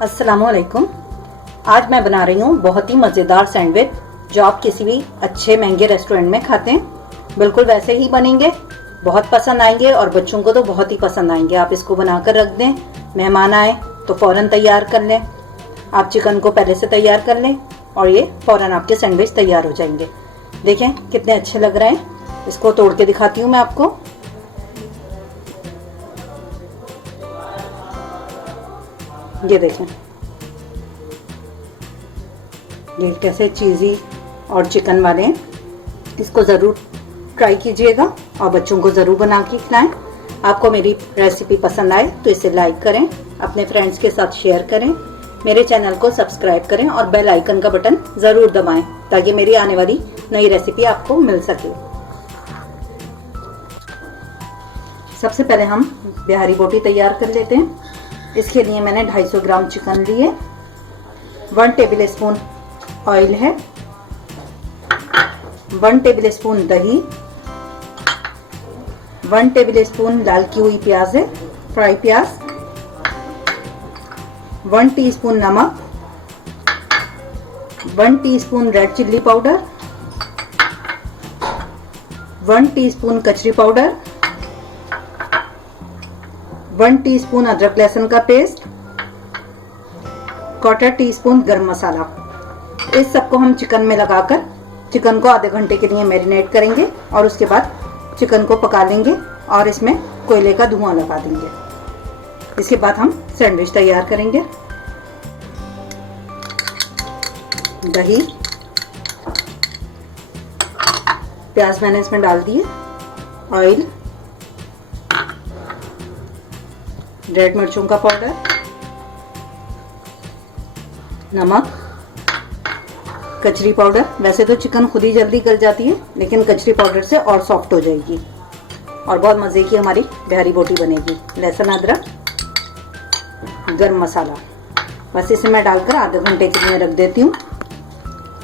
अस्सलामुअलैकुम। आज मैं बना रही हूँ बहुत ही मज़ेदार सैंडविच जो आप किसी भी अच्छे महंगे रेस्टोरेंट में खाते हैं। बिल्कुल वैसे ही बनेंगे, बहुत पसंद आएंगे और बच्चों को तो बहुत ही पसंद आएंगे। आप इसको बनाकर रख दें, मेहमान आए तो फ़ौरन तैयार कर लें। आप चिकन को पहले से तैयार कर लें और ये फ़ौरन आपके सैंडविच तैयार हो जाएंगे। देखें कितने अच्छे लग रहे हैं। इसको तोड़ के दिखाती हूँ मैं आपको। ये देखें, ये कैसे चीज़ी और चिकन वाले हैं। इसको ज़रूर ट्राई कीजिएगा और बच्चों को ज़रूर बना के खिलाएं। आपको मेरी रेसिपी पसंद आए तो इसे लाइक करें, अपने फ्रेंड्स के साथ शेयर करें, मेरे चैनल को सब्सक्राइब करें और बेल आइकन का बटन ज़रूर दबाएं ताकि मेरी आने वाली नई रेसिपी आपको मिल सके। सबसे पहले हम बिहारी बोटी तैयार कर लेते हैं। इसके लिए मैंने 250 ग्राम चिकन लिए, 1 टेबल स्पून ऑयल है, 1 टेबल स्पून दही, 1 टेबल स्पून लाल की हुई प्याज है, फ्राई प्याज, 1 टीस्पून नमक, 1 teaspoon red chilli powder, 1 teaspoon कचरी पाउडर, 1 टीस्पून अदरक लहसुन का पेस्ट, 1/4 टीस्पून गरम मसाला। इस सबको हम चिकन में लगाकर चिकन को आधे घंटे के लिए मैरिनेट करेंगे और उसके बाद चिकन को पका लेंगे और इसमें कोयले का धुआं लगा देंगे। इसके बाद हम सैंडविच तैयार करेंगे। दही, प्याज मैंने इसमें डाल दिए, ऑयल, रेड मिर्चों का पाउडर, नमक, कचरी पाउडर। वैसे तो चिकन खुद ही जल्दी गल जाती है लेकिन कचरी पाउडर से और सॉफ्ट हो जाएगी और बहुत मज़े की हमारी बिहारी बोटी बनेगी। लहसुन, अदरक, गरम मसाला। बस इसे मैं डालकर आधे घंटे के लिए रख देती हूँ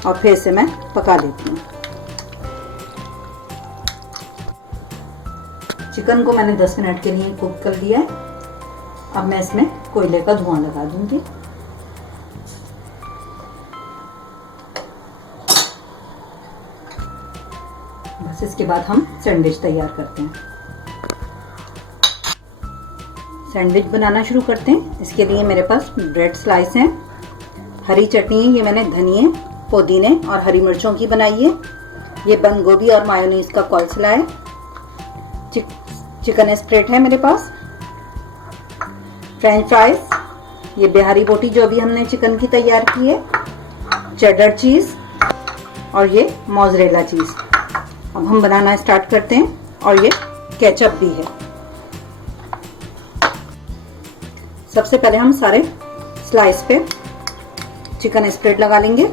और फिर इसे मैं पका लेती हूँ। चिकन को मैंने 10 मिनट के लिए कुक कर लिया है। अब मैं इसमें कोयले का धुआं लगा दूंगी। बस इसके बाद हम सैंडविच तैयार करते हैं। सैंडविच बनाना शुरू करते हैं। इसके लिए मेरे पास ब्रेड स्लाइस हैं, हरी चटनी है, ये मैंने धनिए, पुदीने और हरी मिर्चों की बनाई है। ये बंद गोभी और मायोनीज का कॉल्सला है। चिकन स्प्रेड है मेरे पास, फ्रेंच फ्राइज, ये बिहारी बोटी जो अभी हमने चिकन की तैयार की है, चेडर चीज़ और ये मोज़रेला चीज़। अब हम बनाना स्टार्ट करते हैं और ये केचप भी है। सबसे पहले हम सारे स्लाइस पे चिकन स्प्रेड लगा लेंगे।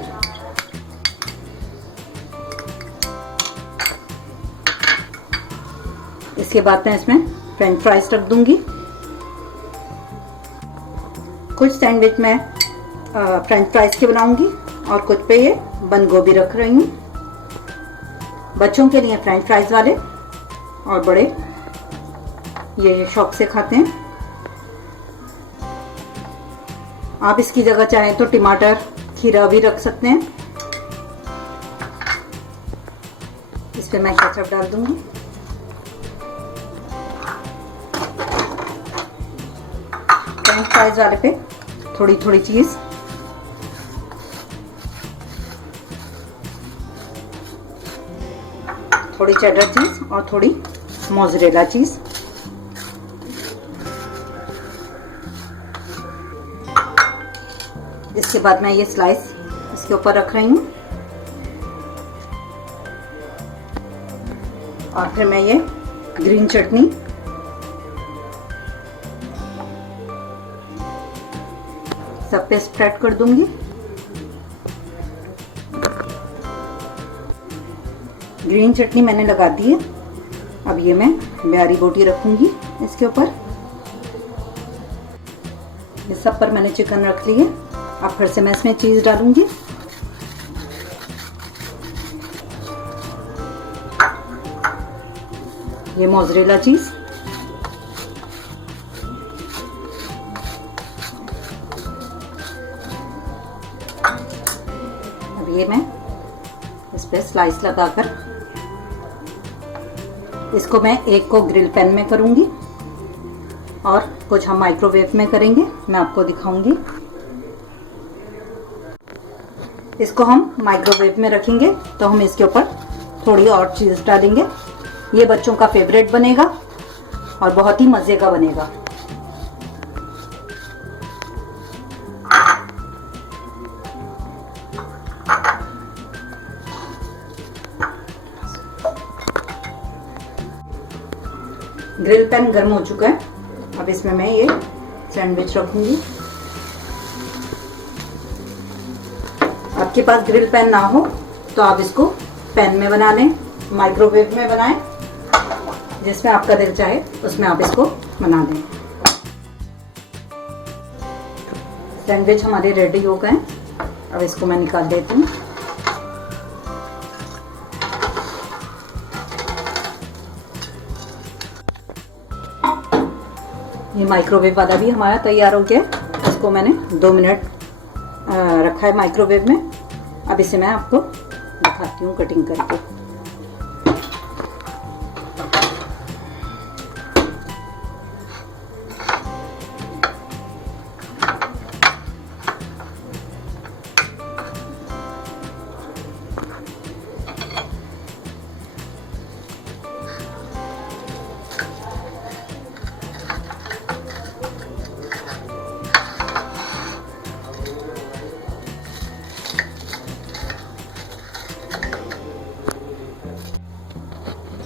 इसके बाद मैं इसमें फ्रेंच फ्राइज रख दूंगी। कुछ सैंडविच मैं फ्रेंच फ्राइज के बनाऊंगी और कुछ पे ये बंद गोभी रख रही हूँ। बच्चों के लिए फ्रेंच फ्राइज वाले और बड़े ये शौक से खाते हैं। आप इसकी जगह चाहें तो टमाटर, खीरा भी रख सकते हैं। इस पे मैं केचप डाल दूंगी। फ्रेंच फ्राइज वाले पे थोड़ी थोड़ी चीज़, थोड़ी चेडर चीज़ और थोड़ी मोज़रेला चीज़। इसके बाद मैं ये स्लाइस इसके ऊपर रख रही हूँ और फिर मैं ये ग्रीन चटनी, सब पे स्प्रेड कर दूंगी। ग्रीन चटनी मैंने लगा दी है। अब ये मैं बिहारी बोटी रखूंगी इसके ऊपर। इस सब पर मैंने चिकन रख ली है। अब फिर से मैं इसमें चीज़ डालूंगी। ये मोज़रेला चीज़, ये मैं इस पे स्लाइस लगाकर इसको मैं एक को ग्रिल पैन में करूंगी और कुछ हम माइक्रोवेव में करेंगे, मैं आपको दिखाऊंगी। इसको हम माइक्रोवेव में रखेंगे तो हम इसके ऊपर थोड़ी और चीज़ डालेंगे। ये बच्चों का फेवरेट बनेगा और बहुत ही मज़े का बनेगा। ग्रिल पैन गर्म हो चुका है, अब इसमें मैं ये सैंडविच रखूंगी। आपके पास ग्रिल पैन ना हो तो आप इसको पैन में बना लें, माइक्रोवेव में बनाएं, जिसमें आपका दिल चाहे उसमें आप इसको बना लें। सैंडविच हमारे रेडी हो गए, अब इसको मैं निकाल देती हूँ। ये माइक्रोवेव वाला भी हमारा तैयार हो गया। इसको मैंने 2 मिनट रखा है माइक्रोवेव में। अब इसे मैं आपको दिखाती हूँ कटिंग करके।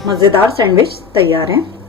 मज़ेदार सैंडविच तैयार हैं।